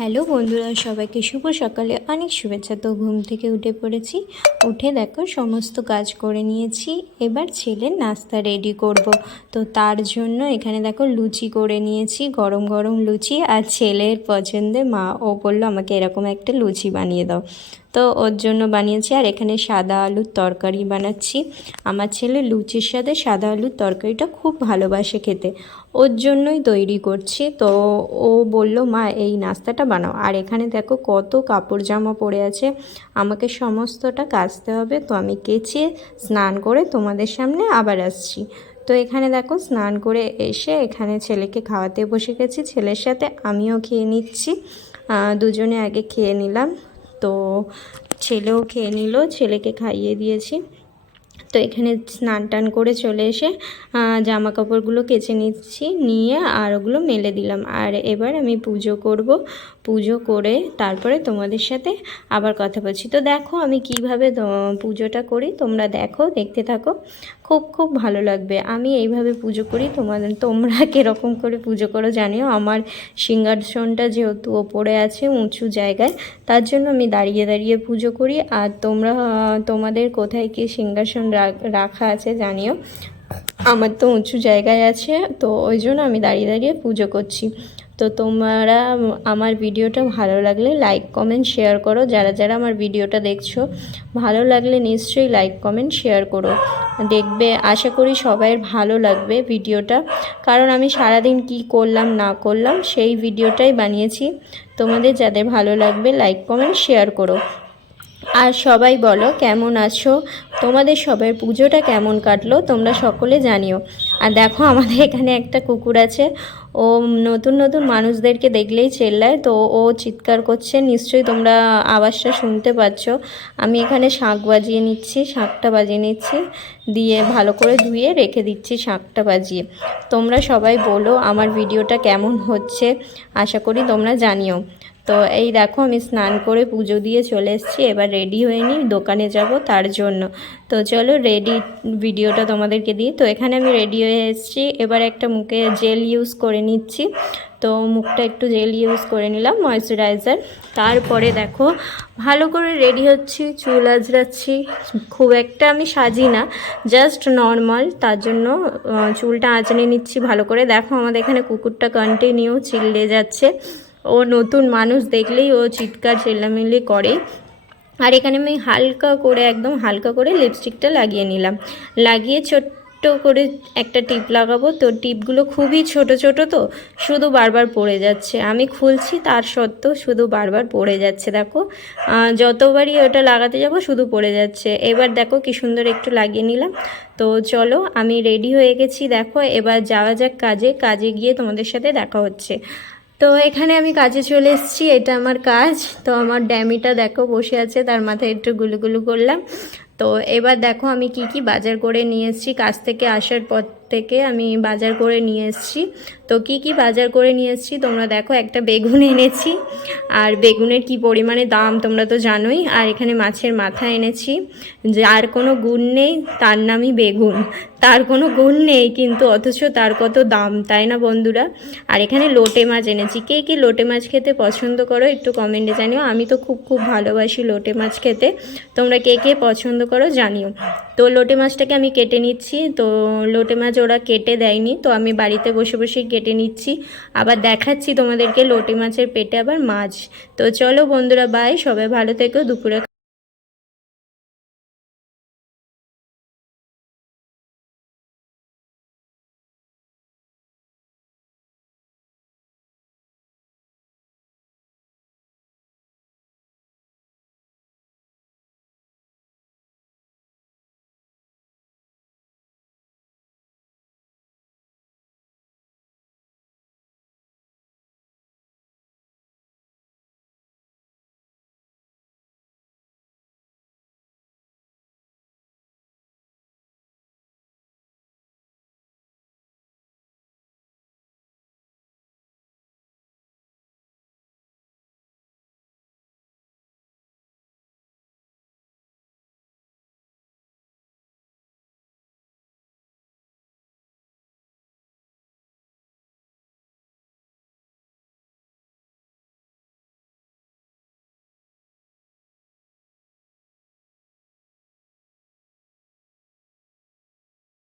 Hello বন্ধুরা, সবাইকে শুভ সকালে অনেক শুভেচ্ছা। তো ঘুম থেকে উঠে পড়েছি, উঠে দেখো সমস্ত কাজ করে নিয়েছি। এবার ছেলের নাস্তা রেডি করব। তো তার জন্য এখানে দেখো লুচি করে নিয়েছি, গরম গরম লুচি। আর ছেলের পছন্দে মা ও বললো আমাকে এরকম একটা লুচি বানিয়ে দাও, তো ওর জন্য বানিয়েছি। আর এখানে সাদা আলুর তরকারি বানাচ্ছি। আমার ছেলে লুচির সাথে সাদা আলুর তরকারিটা খুব ভালোবাসে খেতে, ওর জন্যই তৈরি করছি। তো ও বলল মা এই নাস্তাটা বানাও। আর এখানে দেখো কত কাপড় জামা পড়ে আছে, আমাকে সমস্তটা কাচতে হবে। তো আমি কেচে স্নান করে তোমাদের সামনে আবার আসছি। তো এখানে দেখো স্নান করে এসে এখানে ছেলেকে খাওয়াতে বসে গেছি, ছেলের সাথে আমিও খেয়ে নিচ্ছি। দুজনে আগে খেয়ে নিলাম, তো ছেলেও খেয়ে নিল, ছেলেকে খাইয়ে দিয়েছি। তো এখানে স্নান টান করে চলে এসে জামা কাপড়গুলো কেচে নিচ্ছি, নিয়ে আর ওগুলো মেলে দিলাম। আর এবার আমি পুজো করব, পুজো করে তারপরে তোমাদের সাথে আবার কথা বলছি। তো দেখো আমি কিভাবে পুজোটা করি, তোমরা দেখো, দেখতে থাকো, খুব খুব ভালো লাগবে। আমি এইভাবে পুজো করি, তোমরা কীরকম করে পুজো করো জানিও। আমার সিংহাসনটা যেহেতু ওপরে আছে উঁচু জায়গায়, তার জন্য আমি দাঁড়িয়ে দাঁড়িয়ে পুজো করি। আর তোমরা তোমাদের কোথায় কি সিংহাসন রাখা আছে জানিও। আমার তো উঁচু জায়গায় আছে, তো ওই জন্য আমি দাঁড়িয়ে দাঁড়িয়ে পুজো করছি। তো তোমরা আমার ভিডিওটা ভালো লাগলে লাইক কমেন্ট শেয়ার করো। যারা যারা আমার ভিডিওটা দেখছো, ভালো লাগলে নিশ্চয়ই লাইক কমেন্ট শেয়ার করো। দেখবে, আশা করি সবাই ভালো লাগবে ভিডিওটা, কারণ আমি সারাদিন কি করলাম না করলাম সেই ভিডিওটাই বানিয়েছি। তোমাদের যাদের ভালো লাগবে লাইক কমেন্ট শেয়ার করো। আর সবাই বলো কেমন আছো, তোমাদের সবার পুজোটা কেমন কাটলো তোমরা সকলে জানিও। আর দেখো আমাদের এখানে একটা কুকুর আছে, ও নতুন নতুন মানুষদেরকে দেখলেই চেল্লায়, তো ও চিৎকার করছে, নিশ্চয়ই তোমরা আওয়াজটা শুনতে পাচ্ছ। আমি এখানে শাঁখ বাজিয়ে নিচ্ছি, শাঁখটা বাজিয়ে নিচ্ছি, দিয়ে ভালো করে ধুয়ে রেখে দিচ্ছি শাঁখটা বাজিয়ে। তোমরা সবাই বলো আমার ভিডিওটা কেমন হচ্ছে, আশা করি তোমরা জানিও। তো এই দেখো আমি স্নান করে পুজো দিয়ে চলে এসেছি, এবার রেডি হয়ে নিই, দোকানে যাব তার জন্য। তো চলো রেডি ভিডিওটা তোমাদেরকে দিই। তো এখানে আমি রেডি হয়ে এসেছি, এবার একটা মুখে জেল ইউজ করে নিচ্ছি। তো মুখটা একটু জেল ইউজ করে নিলাম, ময়শ্চারাইজার। তারপরে দেখো ভালো করে রেডি হচ্ছি, চুল আঁচড়াচ্ছি। খুব একটা আমি সাজি না, জাস্ট নর্মাল, তার জন্য চুলটা আঁচড়ে নিচ্ছি ভালো করে। দেখো আমাদের এখানে কুকুরটা কন্টিনিউ চিল্লে যাচ্ছে, ও নতুন মানুষ দেখলেই ও চিৎকার চেল্লামিল্লি করে। আর এখানে আমি হালকা করে, একদম হালকা করে লিপস্টিকটা লাগিয়ে নিলাম, লাগিয়ে ছোট্ট করে একটা টিপ লাগাবো। তো টিপগুলো খুবই ছোট ছোট, তো শুধু বারবার পড়ে যাচ্ছে, আমি খুলছি তার সত্ত্বেও শুধু বারবার পড়ে যাচ্ছে। দেখো যতবারই ওটা লাগাতে যাব শুধু পড়ে যাচ্ছে। এবার দেখো কি সুন্দর একটু লাগিয়ে নিলাম। তো চলো আমি রেডি হয়ে গেছি, দেখো এবার যাওয়া যাক কাজে, কাজে গিয়ে তোমাদের সাথে দেখা হচ্ছে। তো এখানে আমি কাজে চলে এসেছি, এটা আমার কাজ। তো আমার ড্যামিটা দেখো বসে আছে, তার মাথায় একটু গুলুগুলু করলাম। তো এবার দেখো আমি কি কি বাজার করে নিয়ে এসেছি, কাজ থেকে আসার পর থেকে আমি বাজার করে নিয়ে এসেছি। তো কি কি বাজার করে নিয়ে এসেছি তোমরা দেখো, একটা বেগুন এনেছি, আর বেগুনের কি পরিমাণে দাম তোমরা তো জানোই। আর এখানে মাছের মাথা এনেছি, যার কোনো গুণ নেই তার নামই বেগুন, তার কোনো গুণ নেই কিন্তু অথচ তার কত দাম, তাই না বন্ধুরা। আর এখানে লোটে মাছ এনেছি, কে কি লোটে মাছ খেতে পছন্দ করো একটু কমেন্টে জানিও। আমি তো খুব খুব ভালোবাসি লোটে মাছ খেতে, তোমরা কে কে পছন্দ করো জানিও। তো লোটে মাছটাকে আমি কেটে নিচ্ছি। তো লোটে মাছ ওরা কেটে দেয়নি, তো আমি বাড়িতে বসে বসে কেটে নিচ্ছি, আবার দেখাচ্ছি তোমাদেরকে লোটে মাছের পেটে আবার মাছ। তো চলো বন্ধুরা, বাই, সবাই ভালো থেকো, দুপুরে